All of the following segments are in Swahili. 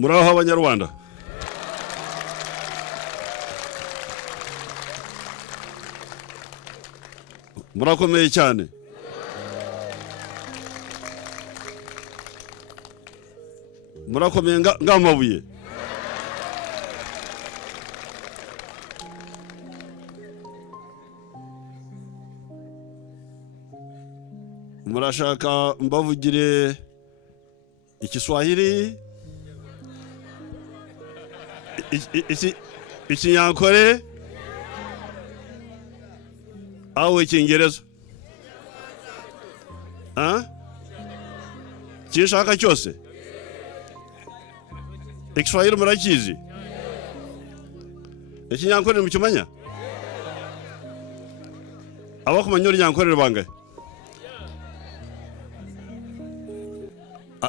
Muraho abanyarwanda. Murakomeye cyane. Murakomeye ngamabuye. Murashaka mbavugire Igiswahili, Ikinyankore au Icyingereza? Kishaka cyose. Igiswahili murakizi? Ikinyankore mukimanya? Abakumanyura Inyankore bangahe?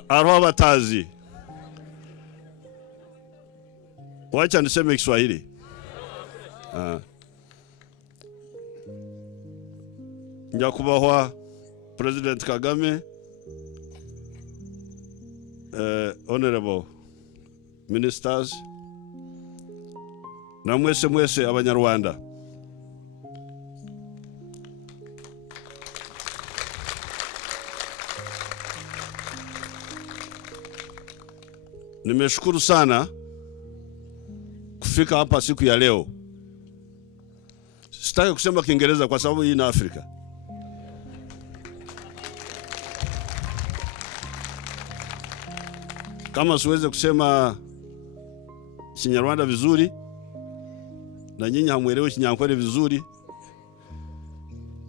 Aroha batazi. Wacha niseme Kiswahili. Nyakubahwa President Kagame, honorable ministers, na mwese abanyarwanda. Nimeshukuru sana kufika hapa siku ya leo. Sitaki kusema Kiingereza kwa sababu hii ni Afrika. Kama siweze kusema Kinyarwanda vizuri na nyinyi hamuelewi Kinyankore vizuri,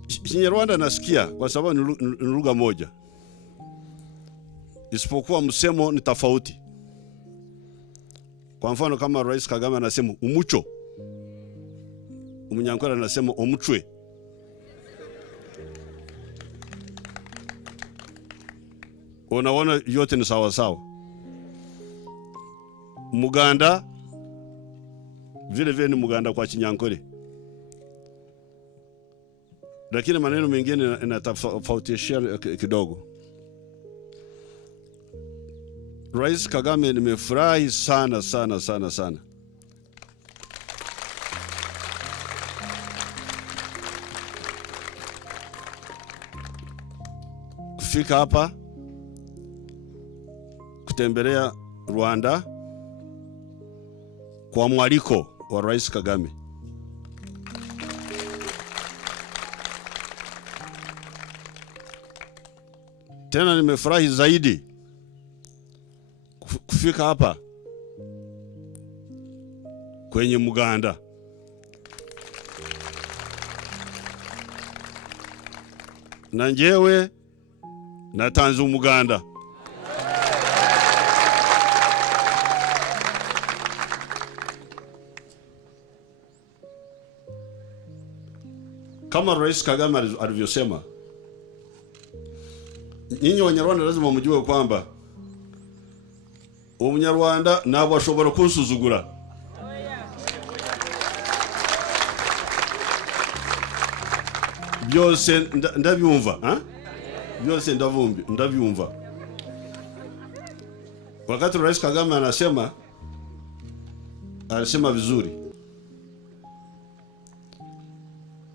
Kinyarwanda nasikia kwa sababu ni lugha moja, isipokuwa msemo ni tofauti. Kwa mfano kama Rais Kagame anasema umucho, Umunyankore anasema omuchwe. Unaona yote ni sawa sawa. Muganda vile ni Muganda kwa Kinyankore, lakini maneno mengine yanatofautisha kidogo. Rais Kagame, nimefurahi sana kufika hapa kutembelea Rwanda kwa mwaliko wa Rais Kagame. Tena nimefurahi zaidi kufika hapa kwenye Muganda. Na njewe natanze Umuganda. Kama Rais Kagame alivyosema, nyinyi Wanyarwanda lazima mjue kwamba Umunyarwanda ntabwo ashobora kunsuzugura. Byose ndabyumva, byose ndabyumva. Wakati Rais Kagame anasema vizuri,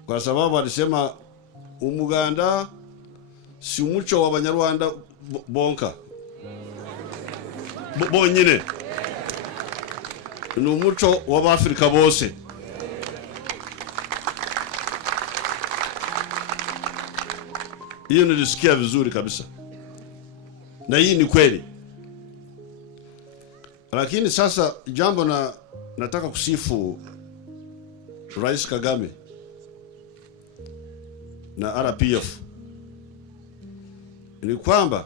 kwa sababu alisema Umuganda si umuco w'Abanyarwanda bonka bonyine, ni umuco w'Abafrika bose. Hiyo nilisikia vizuri kabisa, na hii ni kweli. Lakini sasa jambo nataka kusifu Rais Kagame na RPF ni kwamba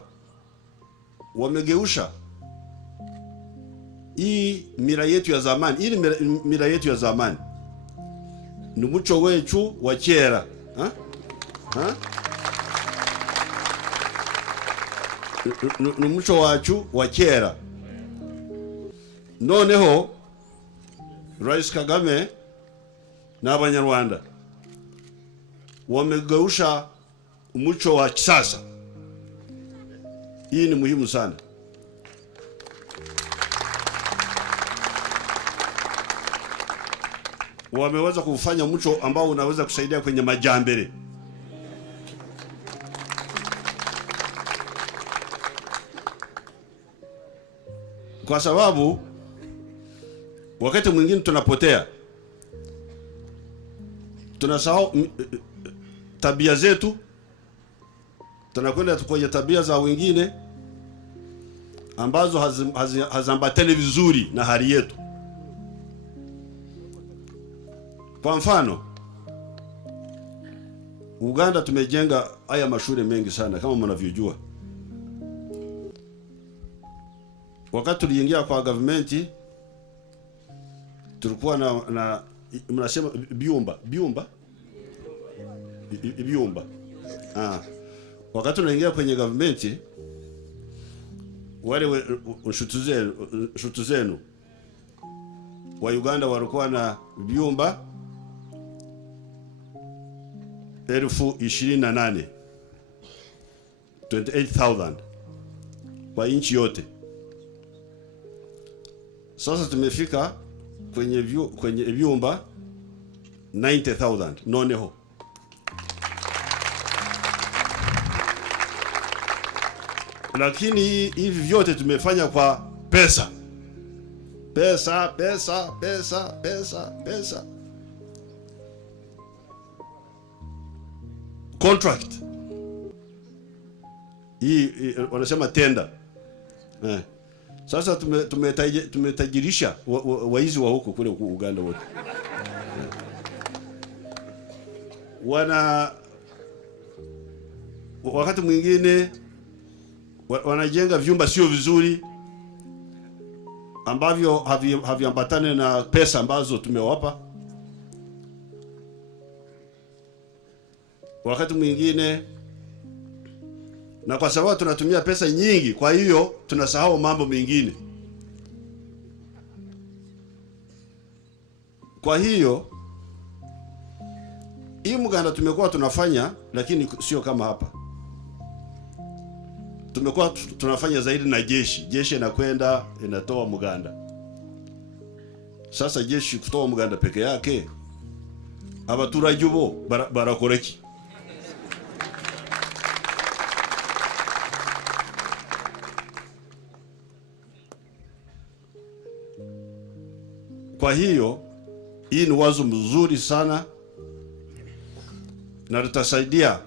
wamegeusha hii mila yetu ya zamani. Hii mila yetu ya zamani ni muco wetu wa kera, ni muco wacu wa kera. Noneho Rais Kagame na Abanyarwanda wamegeusha umuco wa kisasa. Hii ni muhimu sana. wameweza kufanya mcho ambao unaweza kusaidia kwenye majambere. Kwa sababu wakati mwingine tunapotea, tunasahau tabia zetu, tunakwenda kwenye tabia za wengine ambazo hazambatani vizuri na hali yetu. Kwa mfano, Uganda tumejenga haya mashule mengi sana kama mnavyojua. Wakati tuliingia kwa government tulikuwa na mnasema biumba. Wakati tunaingia kwenye government, wale shutu zenu wa Uganda walikuwa na biumba 28,000 kwa nchi yote. Sasa tumefika kwenye vyumba 90,000 noneho. Lakini hivi vyote tumefanya kwa pesa. Contract. Hii wanasema tender. Sasa tumetajirisha waizi wa huko kule Uganda wote. Wakati mwingine wanajenga vyumba sio vizuri ambavyo haviambatane na pesa ambazo tumewapa. Wakati mwingine, na kwa sababu tunatumia pesa nyingi, kwa hiyo tunasahau mambo mengine. Kwa hiyo hii Muganda tumekuwa tunafanya, lakini sio kama hapa. Tumekuwa tunafanya zaidi na jeshi inakwenda inatoa Muganda. Sasa jeshi kutoa Muganda peke yake, abaturage bo barakoreki. Kwa hiyo hii ni wazo mzuri sana na tutasaidia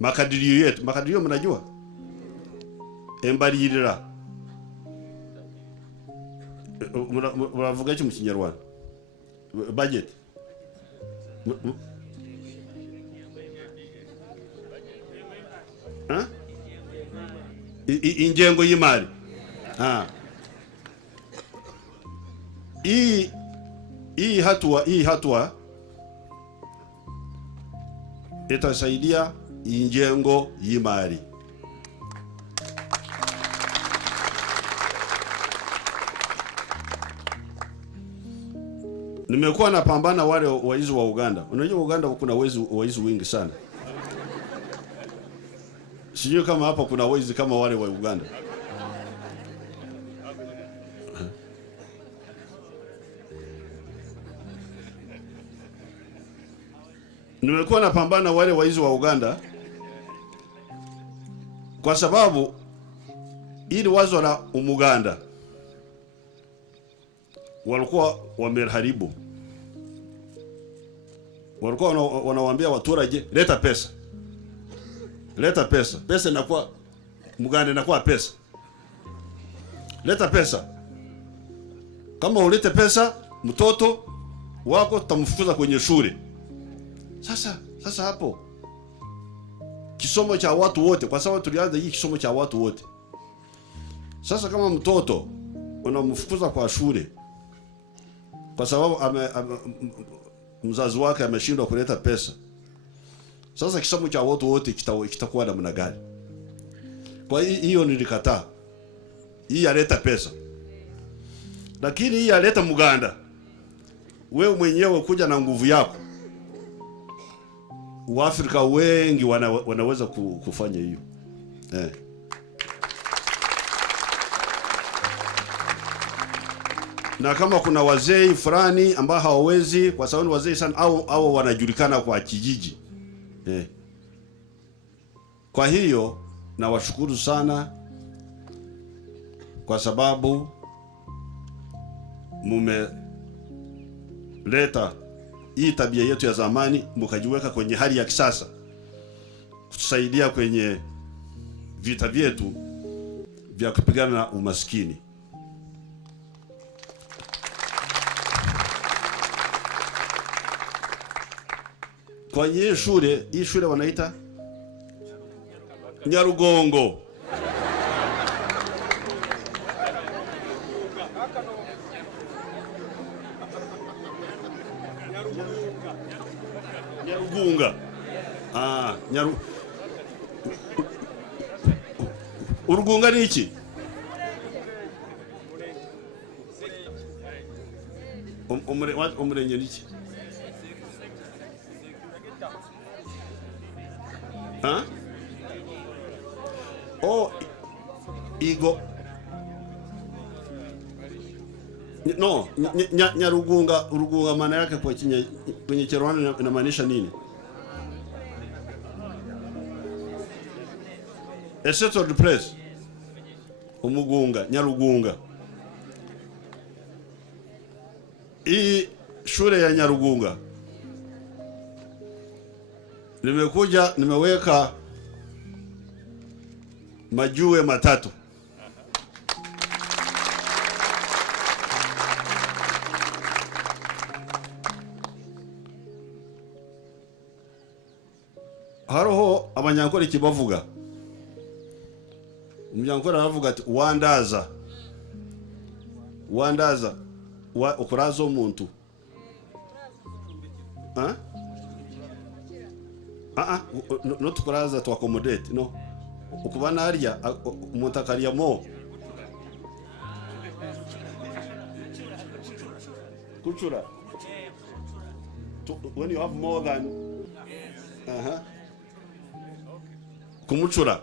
makadirio yetu. Makadirio mnajua? Embalirira. Muravuga iki mu Kinyarwanda? Budget. Ingengo y'imari. Hii hatua itasaidia ingengo y'imari. Nimekuwa napambana wale waizi wa Uganda. Unajua Uganda kuna waizi wengi sana. Sijui kama hapa kuna waizi kama wale wa Uganda. Nimekuwa napambana wale waizi wa Uganda kwa sababu ili wazo la Umuganda walikuwa wameharibu. Walikuwa wanawaambia waturage, leta pesa. Leta pesa. Pesa inakuwa Muganda inakuwa pesa. Leta pesa. Kama ulete pesa, mtoto wako tutamfukuza kwenye shule. Sasa hapo kisomo cha watu wote, kwa sababu tulianza hii kisomo cha watu wote. Sasa kama mtoto unamfukuza kwa shule kwa sababu mzazi wake ameshindwa kuleta pesa, sasa kisomo cha watu wote kitakuwa namna gani? Kwa hiyo nilikataa hii yaleta pesa, lakini hii yaleta Muganda. Wewe mwenyewe kuja na nguvu yako. Waafrika wengi wanaweza kufanya hiyo. Na kama kuna wazee fulani ambao hawawezi kwa sababu ni wazee sana au wanajulikana kwa kijiji. Kwa hiyo nawashukuru sana kwa sababu mumeleta hii tabia yetu ya zamani mkajiweka kwenye hali ya kisasa, kutusaidia kwenye vita vyetu vya kupigana na umaskini. Kwenye hii shule wanaita Nyarugongo. Nyarugunga. Urugunga ni iki? Umurenge ni iki? Oh, Igo. No, Nyarugunga, Urugunga maana yake kwa kwenye Kinyarwanda inamaanisha nini? A settled place. Umugunga, Nyarugunga. Hii shule ya Nyarugunga nimeweka majiwe matatu. Haroho abanyankore kibavuga. Umunyankore aravuga ati wandaza ukurazo umuntu. Not ukuraza to accommodate, no. Ukubana hariya umuntu akariyamo. Kuchura. When you have more than kumuchura.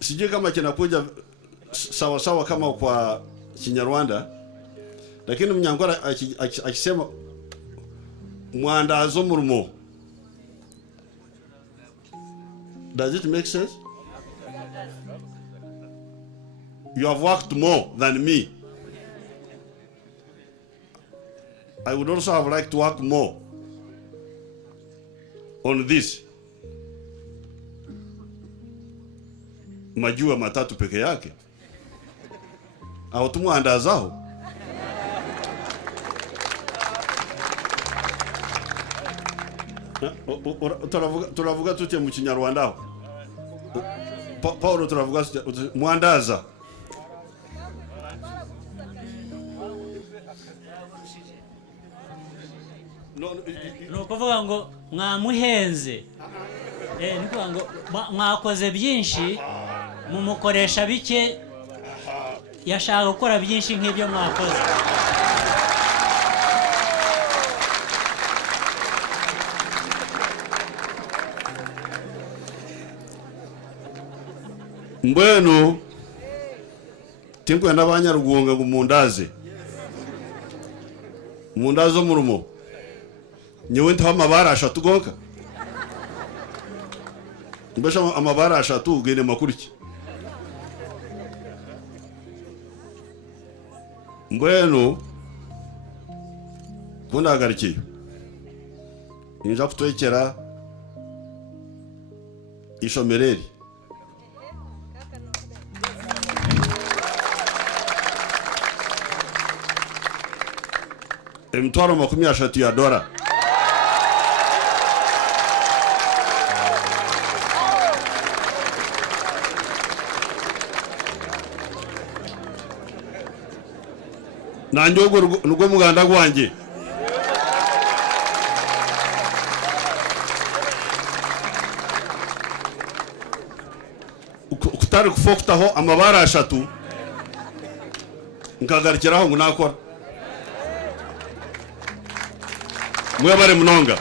Sijui kama kinakuja sawa sawa kama kwa Kinyarwanda, lakini Munyankore akisema mwandazo murimo. Does it make sense? You have worked more than me. I would also have liked to work more on this. Majua matatu peke yake. Au tumwandazaho. Turavuga tute mu Kinyarwanda aho. Paulo turavuga mwandaza. No kuvuga ngo mwamuhenze. Nikuvuga ngo mwakoze byinshi mumukoresha bike, yashaka gukora byinshi nk'ibyo mwakoze. Mbwenu tinkwenda Abanyarugunga ngo mundazo murumo nyewe nta amabara ashatu gonka mbesha amabara ashatu ugene makuriki. Mbwenu kundagarikiye inja kutwekera ishomereri emitwaro 30 ya dola. Nanjogo nugo muganda gwanjye kutari kufokutaho amabara ashatu nkagarikiraho ngo nakora mwe bare munonga.